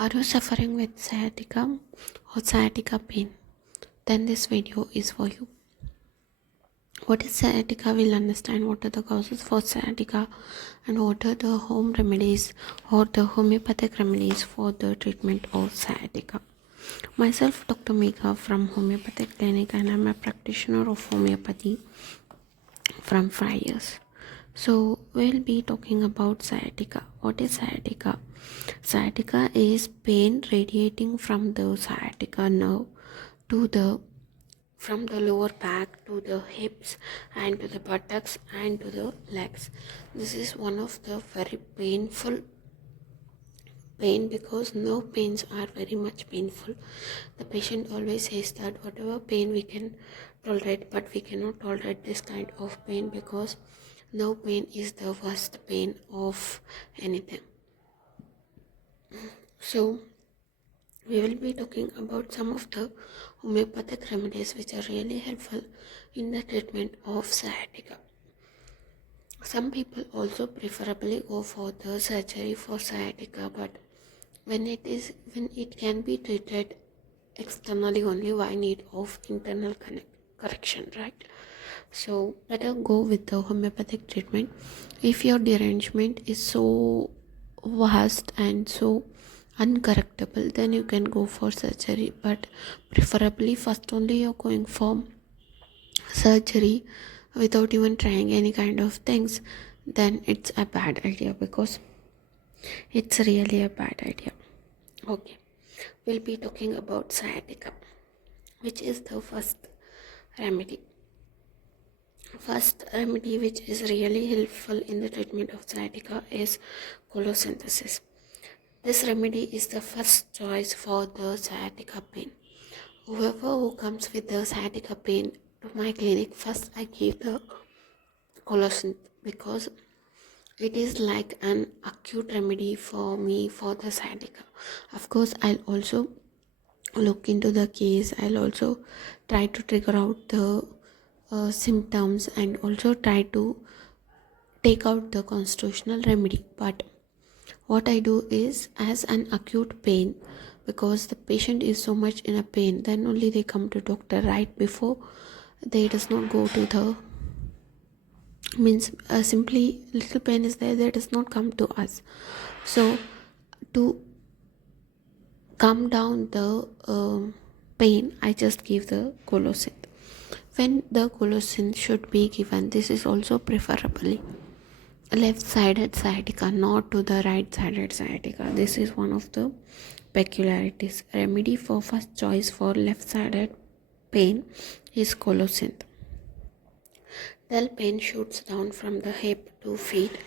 Are you suffering with sciatica or sciatica pain? Then this video is for you. What is sciatica? We'll understand what are the causes for sciatica and what are the home remedies or the homeopathic remedies for the treatment of sciatica. Myself, Dr. Megha from Homeopathic Clinic, and I'm a practitioner of homeopathy from 5 years. So we'll be talking about sciatica. What is sciatica? Sciatica is pain radiating from the sciatica nerve to the from the lower back to the hips and to the buttocks and to the legs. This is one of the very painful pain because nerve pains are very much painful. The patient always says that whatever pain we can tolerate, but we cannot tolerate this kind of pain because nerve pain is the worst pain of anything. So we will be talking about some of the homeopathic remedies which are really helpful in the treatment of sciatica. Some people also preferably go for the surgery for sciatica, but when it can be treated externally only, why need of internal correction, right? So better go with the homeopathic treatment. If your derangement is so vast and so uncorrectable, then you can go for surgery, but preferably first only you're going for surgery without even trying any kind of things, then it's a bad idea, because it's really a bad idea. Okay, we'll be talking about sciatica, which is the first remedy. First remedy which is really helpful in the treatment of sciatica is cholosynthesis. This remedy is the first choice for the sciatica pain. Whoever who comes with the sciatica pain to my clinic, first I give the colosynth, because it is like an acute remedy for me for the sciatica. Of course, I'll also look into the case. I'll also try to figure out the symptoms and also try to take out the constitutional remedy. But what I do is, as an acute pain, because the patient is so much in a pain, then only they come to doctor. Right before, they does not go to the simply little pain is there, they does not come to us. So to calm down the pain, I just give the colosynth. When the colosynth should be given, this is also preferably left-sided sciatica, not to the right-sided sciatica. This is one of the peculiarities. Remedy for first choice for left-sided pain is colosynth. Dull pain shoots down from the hip to feet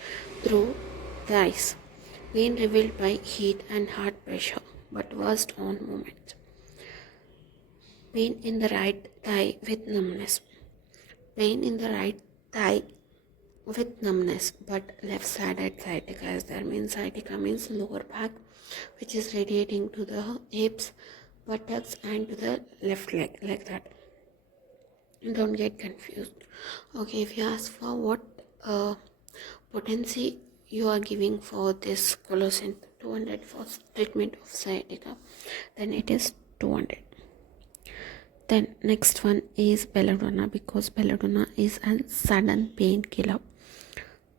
through the eyes. Pain revealed by heat and heart pressure, but worst on movement. Pain in the right thigh with numbness. Pain in the right thigh with numbness, but left-sided sciatica is there. Sciatica means lower back, which is radiating to the hips, buttocks, and to the left leg, like that. Don't get confused. Okay, if you ask for what potency you are giving for this colosynth, 200 for treatment of sciatica, then it is 200. Then next one is belladonna, because belladonna is a sudden painkiller.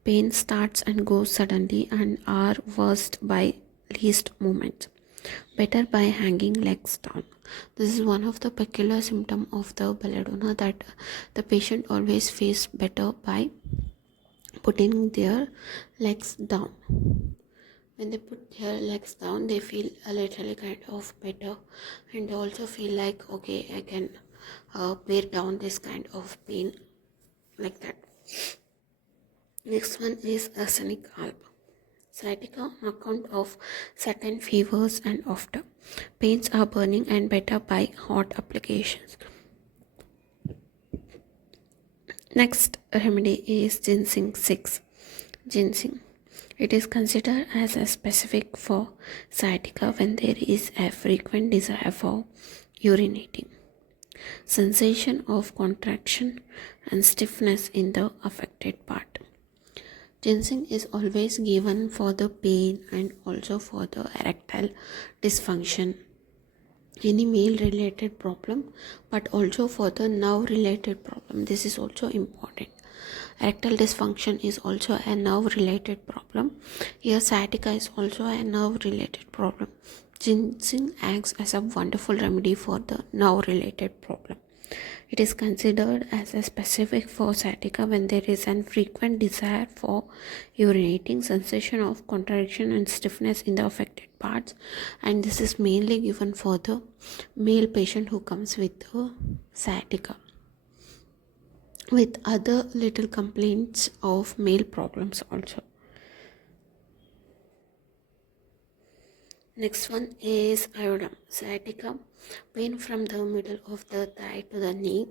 Pain starts and goes suddenly and are worst by least movement. Better by hanging legs down. This is one of the peculiar symptoms of the belladonna, that the patient always feels better by putting their legs down. When they put their legs down, they feel a little kind of better, and they also feel like, okay, I can bear down this kind of pain, like that. Next one is arsenic alb. Sciatica on account of certain fevers and after. Pains are burning and better by hot applications. Next remedy is ginseng 6. Ginseng. It is considered as a specific for sciatica when there is a frequent desire for urinating, sensation of contraction and stiffness in the affected part. Ginseng is always given for the pain and also for the erectile dysfunction, any male related problem, but also for the nerve related problem. This is also important. Erectile dysfunction is also a nerve related problem. Here sciatica is also a nerve related problem. Ginseng acts as a wonderful remedy for the nerve related problem. It is considered as a specific for sciatica when there is an frequent desire for urinating, sensation of contraction and stiffness in the affected parts, and this is mainly given for the male patient who comes with the sciatica with other little complaints of male problems also. Next one is iodine. Sciatica, pain from the middle of the thigh to the knee,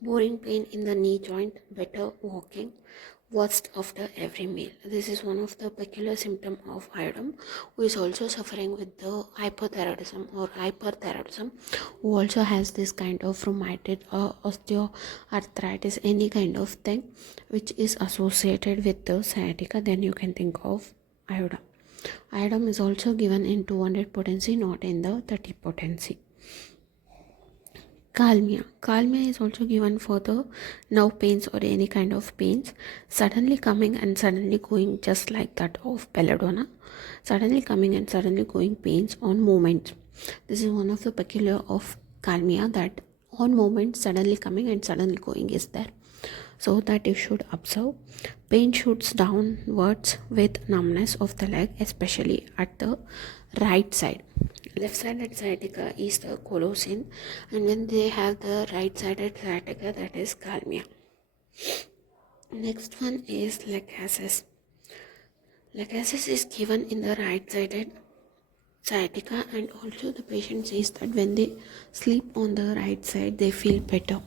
boring pain in the knee joint, better walking, worst after every meal. This is one of the peculiar symptoms of iodine, who is also suffering with the hypothyroidism or hyperthyroidism, who also has this kind of rheumatoid or osteoarthritis, any kind of thing which is associated with the sciatica, then you can think of iodine. Iodine is also given in 200 potency, not in the 30 potency. Calmia. Calmia is also given for the nerve pains or any kind of pains, suddenly coming and suddenly going, just like that of belladonna. Suddenly coming and suddenly going pains on movement. This is one of the peculiar of calmia, that on movement suddenly coming and suddenly going is there. So that you should observe. Pain shoots downwards with numbness of the leg, especially at the right side. Left-sided sciatica is the colosine, and when they have the right-sided sciatica, that is calmia. Next one is lachasis. Lachasis is given in the right-sided sciatica, and also the patient says that when they sleep on the right side, they feel better.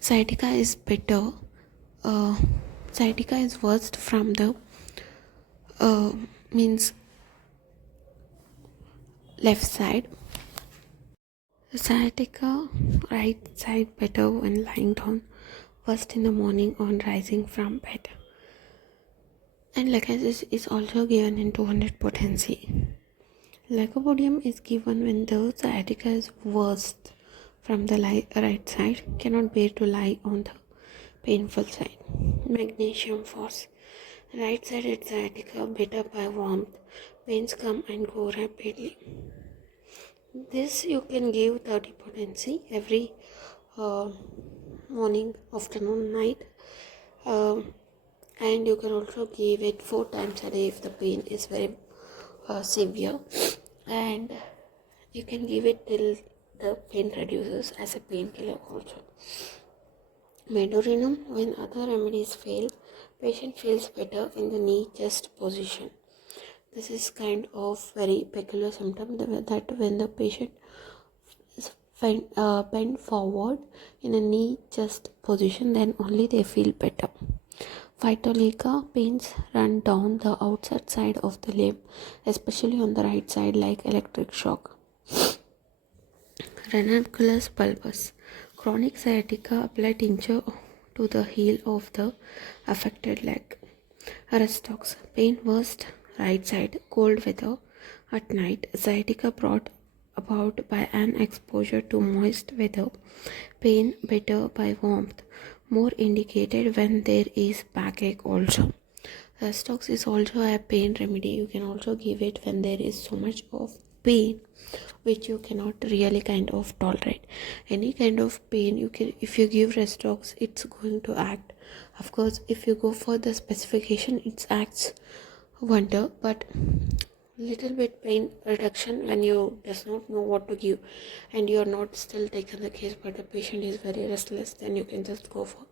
Sciatica is better. Sciatica is worst from the means left side. Sciatica right side better when lying down, first in the morning on rising from bed. And lachasis is also given in 200 potency. Lycopodium is given when the sciatica is worst from the right side, cannot bear to lie on the painful side. Magnesium phos. Right sided sciatica better by warmth. Pains come and go rapidly. This you can give 30 potency every morning, afternoon, night. And you can also give it 4 times a day if the pain is very severe. And you can give it till the pain reduces as a painkiller also. Medorinum, when other remedies fail, patient feels better in the knee chest position. This is kind of very peculiar symptom that when the patient is bend forward in a knee chest position, then only they feel better. Phytolica, pains run down the outside side of the limb, especially on the right side, like electric shock. Ranunculus bulbus. Chronic sciatica, apply tincture to the heel of the affected leg. Aristox, pain worst right side, cold weather at night. Sciatica brought about by an exposure to moist weather. Pain better by warmth, more indicated when there is backache also. Aristox is also a pain remedy. You can also give it when there is so much of pain which you cannot really kind of tolerate. Any kind of pain you can, if you give Restox, it's going to act. Of course, if you go for the specification, it acts wonder, but little bit pain reduction when you does not know what to give and you are not still taken the case, but the patient is very restless, then you can just go for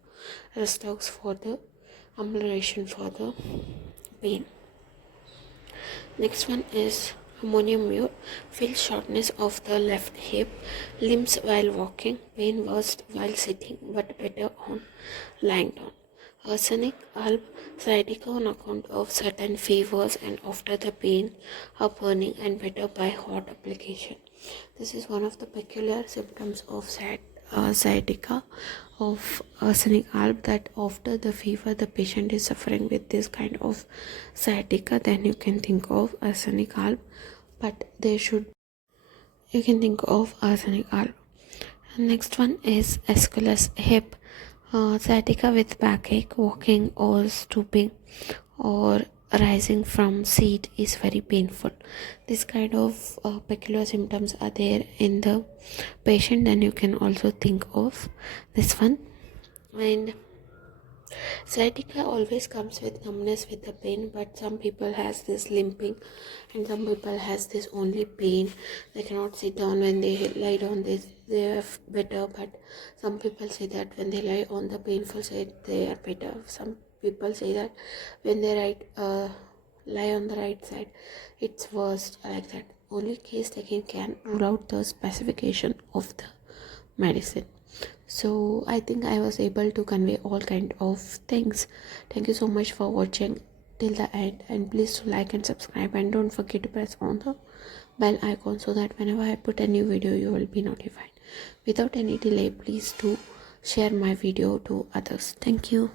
Restox for the amelioration for the pain. Next one is ammonium mute. Feel shortness of the left hip, limbs while walking, pain worst while sitting but better on lying down. Arsenic alb sciatica on account of certain fevers and after the pain are burning and better by hot application. This is one of the peculiar symptoms of sciatica of arsenic alb, that after the fever the patient is suffering with this kind of sciatica, then you can think of arsenic alb. But you can think of arsenic alb. And next one is Aeschylus hip. Sciatica with backache, walking or stooping or rising from seat is very painful. This kind of peculiar symptoms are there in the patient, then you can also think of this one. And sciatica always comes with numbness with the pain, but some people has this limping and some people has this only pain. They cannot sit down. When they lie down they are better, but some people say that when they lie on the painful side they are better. Some people say that when they lie on the right side it's worse, like that. Only case taken can rule out the specification of the medicine. So I think I was able to convey all kind of things. Thank you so much for watching till the end, and please to like and subscribe, and don't forget to press on the bell icon so that whenever I put a new video you will be notified. Without any delay, please do share my video to others. Thank you.